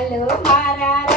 Hello, Maharaj.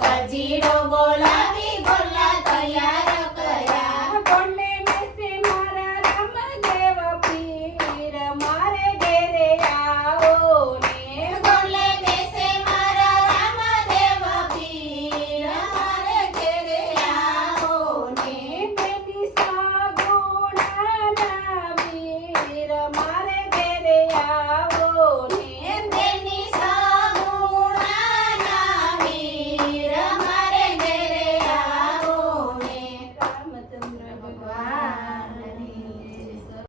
বাজির বলা